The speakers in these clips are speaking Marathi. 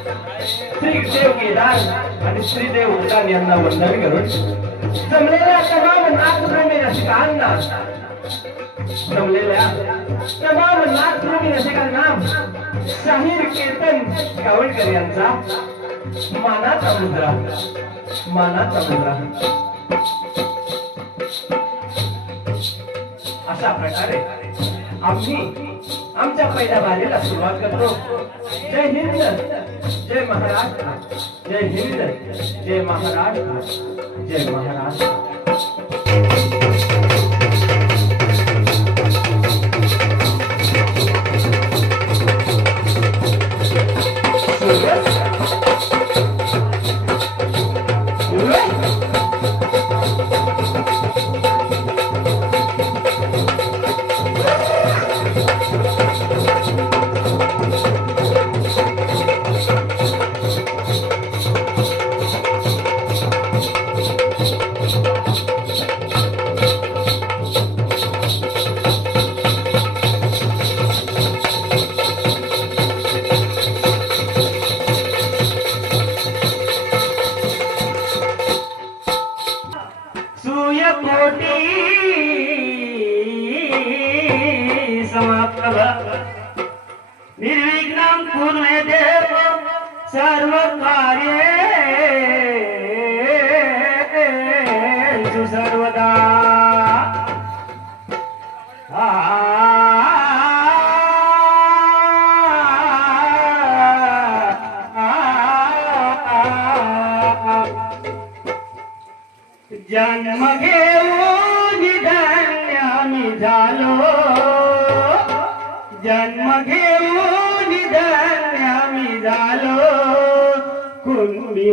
श्रीदेव केदार आणि श्रीदेव उद्दान यांना वंदन करून जमलेल्या तमाम नाथप्रेमी रसिकांना जमलेल्या तमाम नाथप्रेमी रसिकांना शाहीर केतन गावडकर यांचा मानाचा मुद्रा मानाचा मुद्रा. अशा प्रकारे आम्ही आमच्या पहिल्या बारीला सुरुवात करतो. जय हिंद जय महाराष्ट्र जय हिंद जय महाराष्ट्र जय महाराष्ट्र.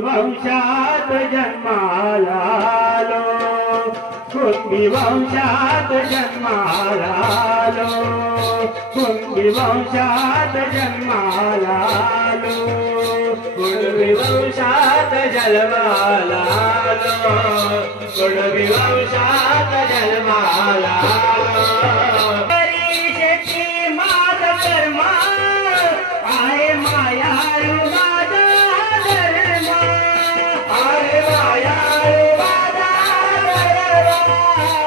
वंशात जन्मालालो. कुंभी वंशात जन्मालालो. कुंभी वंशात जन्मालालो. कुळवी वंशात जन्मालालो. कुळवी वंशात जन्मालालो. Thank you.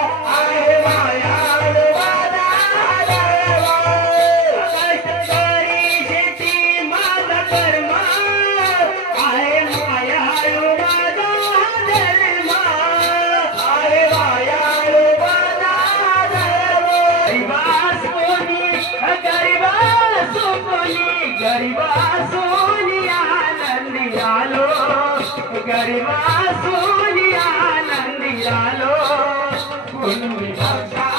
I don't.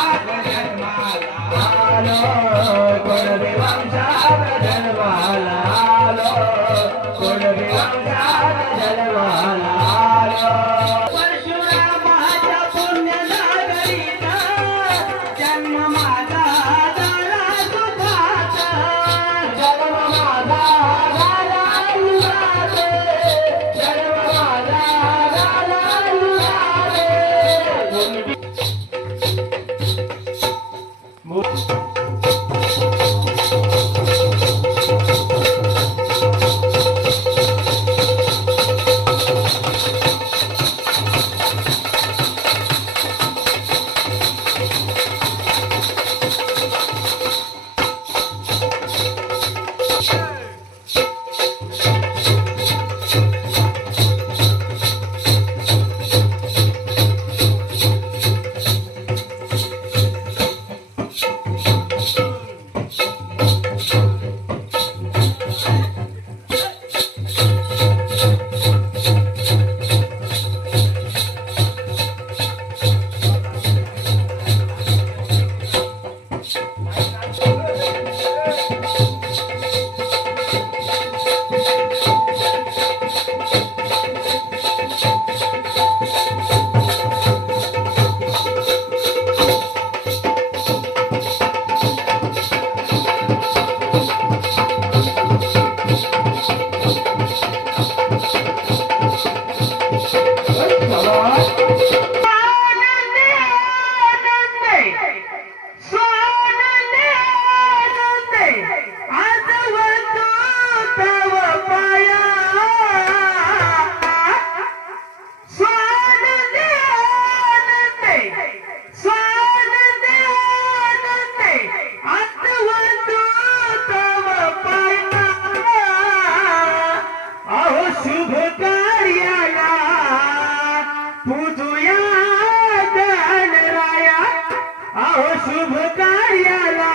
शुभ कार्याला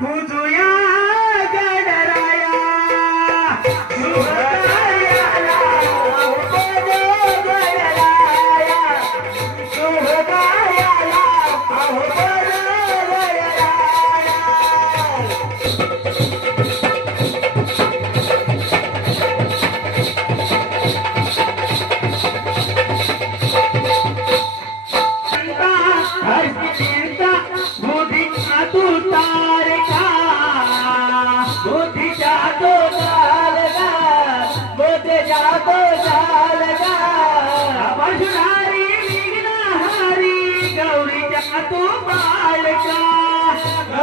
तुझ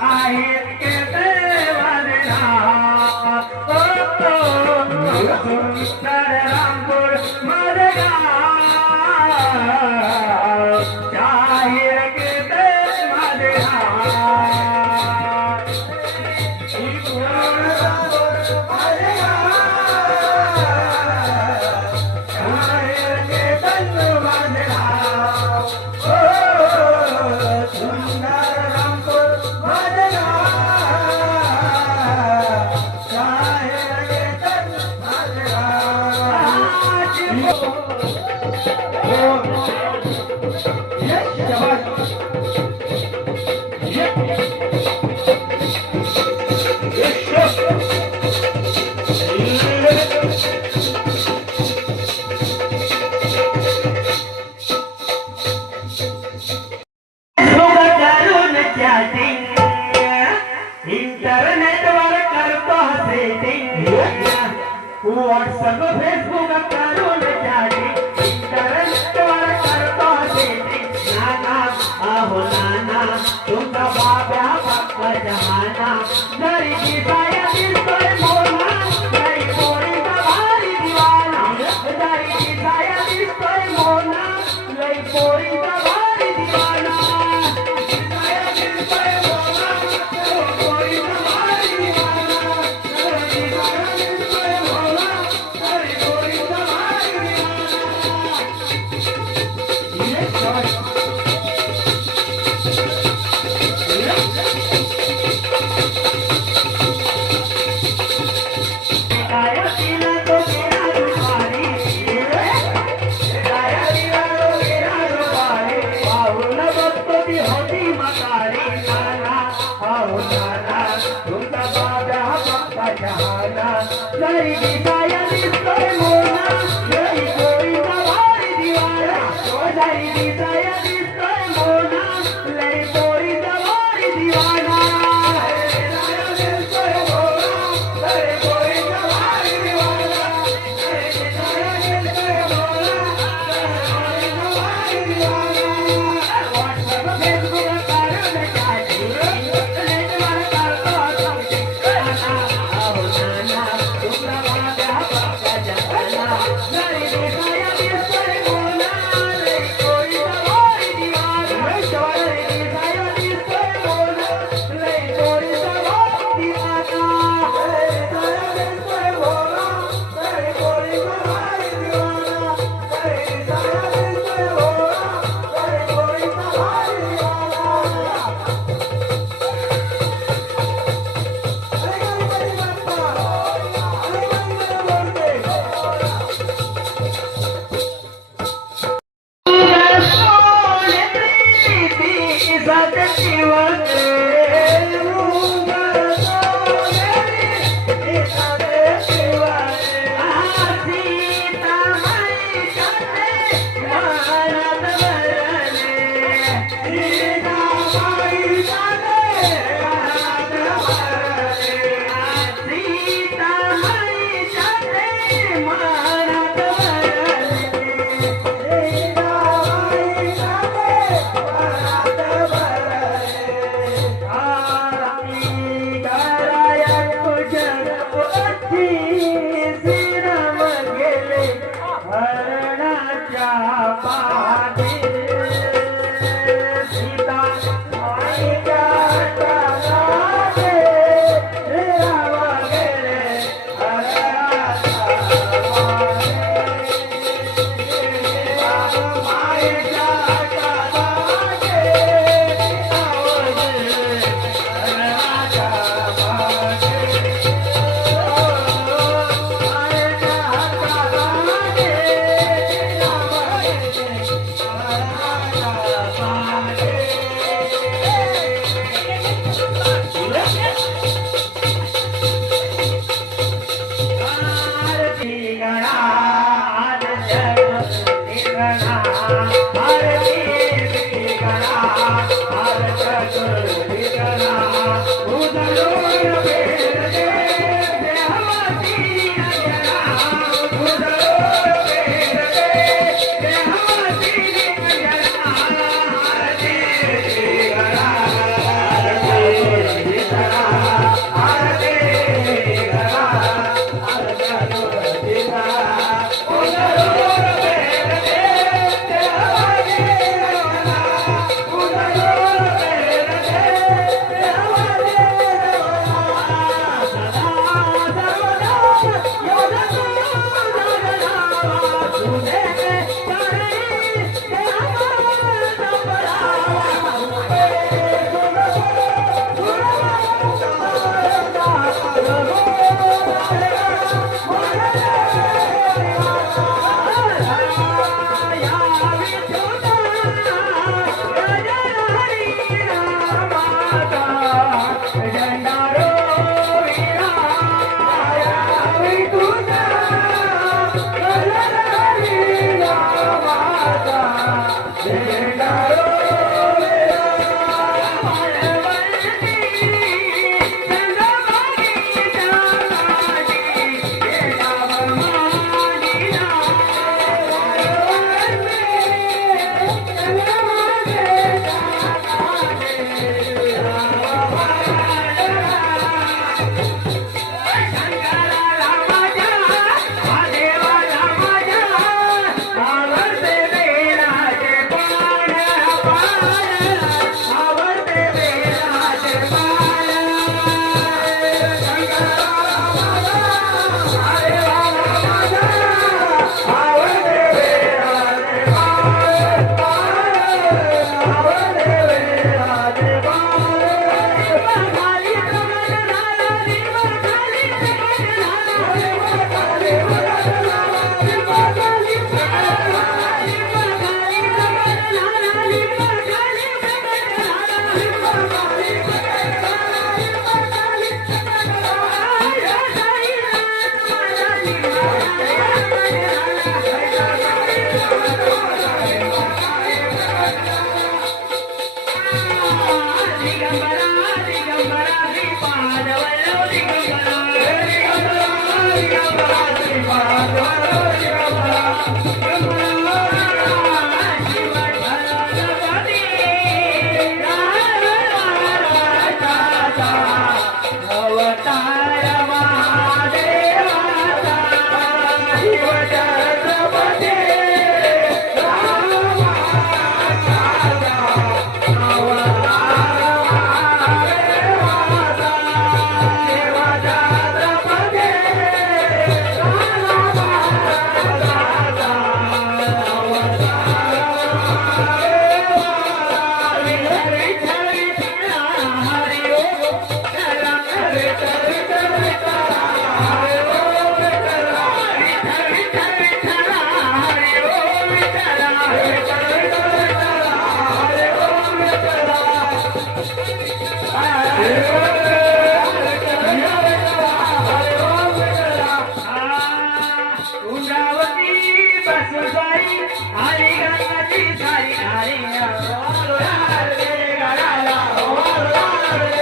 शाहीर 말. Thank you. Hallelujah.